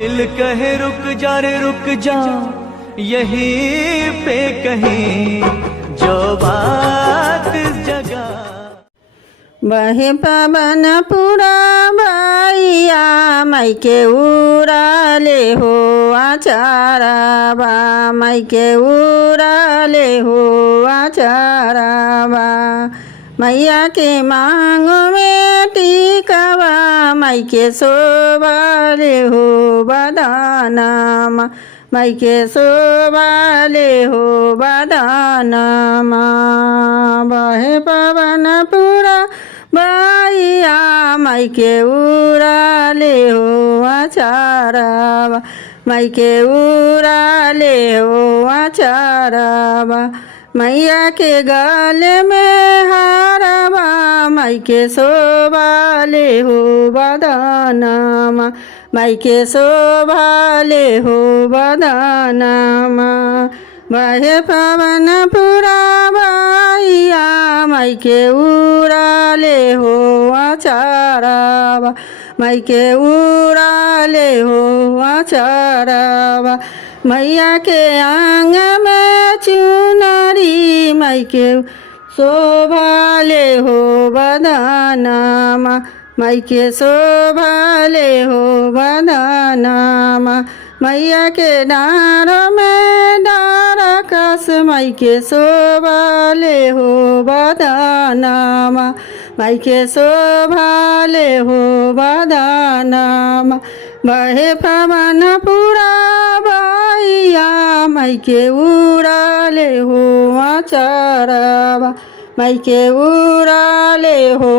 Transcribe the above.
दिल कहे रुक जा रे रुक जा, यहीं पे कहीं जो बात इस जगह। बहे पवन पुरवैया मायके उड़ाले हो आचारवा, मायके उड़ाले हो आचारवा। मैया के मांग में टिकवा मायके शोभाले हो बदानमा, मायके शोभाले हो बदानमा। बहे पवन पुरवैया मायके उड़ाले हो आचारवा, मायके उड़ाले हो आचारवा। मैया के गले में हारवा मायके शोभाले हो बदानमा, मायके शोभाले हो बदानमा। बहे पवन पुरवैया मायके उड़ाले हो आचारवा, मायके उड़ाले हो आचारवा। मैया के आंग में चुनरी मायके शोभाले हो बदानमा, मायके शोभाले हो बदानमा। मैया के डार में डारकस मायके शोभाले हो बदानमा, मायके शोभाले हो बदानमा। बहे पवन पुरवैया मायके उड़ाले हो आचारवा, मायके उड़ाले हो